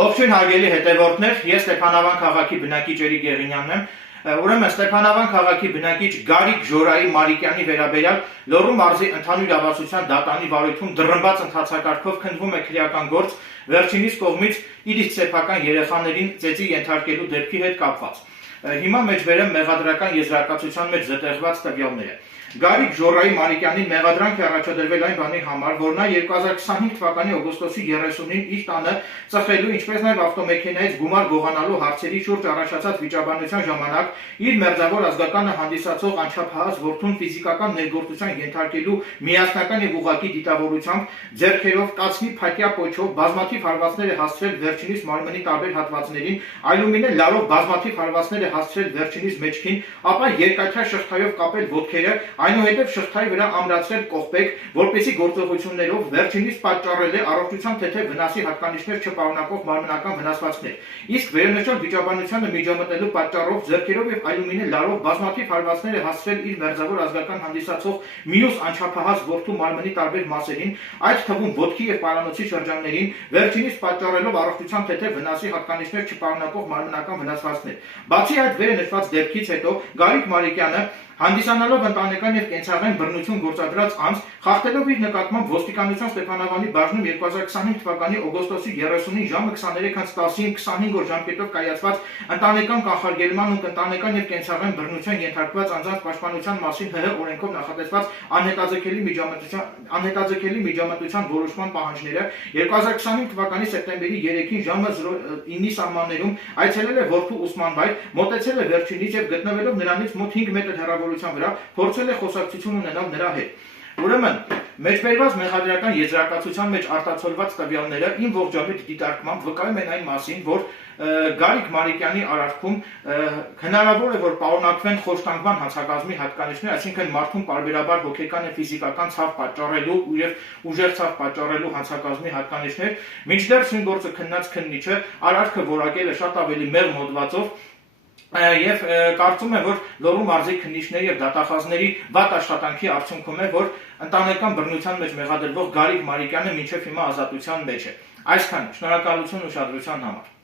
Ողջույն հարգելի հետևորդներ, ես Ստեփանավան քաղաքի բնակիչ Էրիկ Եղինյանն եմ։ Ուրեմն Ստեփանավան քաղաքի բնակիչ Գարիկ Ժորայի Մարիկյանի վերաբերյալ Լոռու մարզի ընդհանուր ավազության դատանի վարույթում դռնբաց ընթացակարգով քննվում է քրեական գործ վերջինիս կողմից իր իսկ սեփական երեխաներին ծեծի ենթարկելու դեպքի հետ կապված։ Հիմա մեջբերեմ մեղադրական եզրակացության մեջ զտեղված տվյալները։ Գարիկ Ժորայի Մարիկյանին մեղադրանք է առաջադրվել այն բանի համար, որ նա 2025 թվականի օգոստոսի 30-ին իր տանը ծխելու, ինչպես նաև ավտոմեքենայից գումար գողանալու հարցերի շուրջ առաջացած վիճաբանության ժամանակ իր մերձավոր ազգականը հանդիսացող անչափահաս որդուն ֆիզիկական ներգործության ենթարկելու միասնական եւ ուղղակի դիտավորությամբ ձեռքերով կացնի փակյա պոչով բազմաթիվ հարվածներ է հասցրել վերջինիս մարմնի տարբեր հատվածներին, այլումին լարով բազմաթիվ հարվածներ է հասցրել վերջինիս մեջքին, ապա երկաթյա շղթայով կապել ոտքերը, այնուհետև շղթայի վրա ամրացրել կողպեկ, որպեսզի գործողություններով վերջինիս պատճառել է առողջության թեթև վնասի հատկանիշներ չպարունակող մարմնական վնասվածքներ, իսկ վերոնշյալ վիճաբանությանը միջամտելու պատճառով ձեռքերով եւ այլումին լարով բազմաթիվ հարվածներ է հասցրել իր մերձավոր ազգական հանդիսացող մյուս անչափահաս որդու մարմնի տարբեր մասերին, այդ թվում ոտքի եւ պարանոցի շրջաններին, վերջինիս պատճառելով առողջության թեթև վնասի հատկանիշներ չպարունակող մարմնական վնասվածքներ։ Բացի այդ վերը նշված դեպքից հետո Գարիկ Մարիկյանը հանդիսանալով ընտանեկան եւ կենցաղային բռնություն գործադրած անձ, խախտելով իր նկատմամբ ոստիկանության Ստեփանավանի բաժնում 2025 թվականի օգոստոսի 30-ին ժամը 23:10-ին 25 օր ժամկետով կայացված ընտանեկան կանխարգելման ու ընտանեկան եւ կենցաղային բռնության ենթարկված անձանց պաշտպանության մասին ՀՀ օրենքով նախատեսված անհետաձգելի միջամտության որոշման պահանջները 2025 թվականի սեպտեմբերի 3-ին ժամը 9-ի սահմաններում այցելել է որդու ուսման վայր, մոտեցել է վերջինից եւ գտնվելով նրանից մոտ 5 մետր հեռավորության վրա փորձել է խոսակցություն ունենալ նրա հետ։ Ուրեմն մեջբերված մեղադրական եզրակացության մեջ արտացոլված տվյալները իմ ողջամիտ դիտարկմամբ վկայում են այն մասին, որ Գարիկ Մարիկյանի արարքում հնարավոր է, որ պարունակվեն խոշտանգման հանցագազմի հատկանիշներ, այսինքն մարդուն պարբերաբար հոգեկան եւ ֆիզիկական ցավ պատճառելու եւ ուժեղ ցավ պատճառելու հանցագազմի հատկանիշներ, մինչդեռ սույն գործը քննած քննիչը արարքը որակել է շատ ավելի մեղ մոդվածով եւ կարծում եմ, որ Լոռու մարզի քննիչների եւ դատախազների վատ աշխատանքի արդյունքում է, որ ընտանեկան բռնության մեջ մեղադրվող Գարիկ Մարիկյանը մինչեւ հիմա ազատության մեջ է։ Այսքանը, շնորհակալություն ուշադրության համար։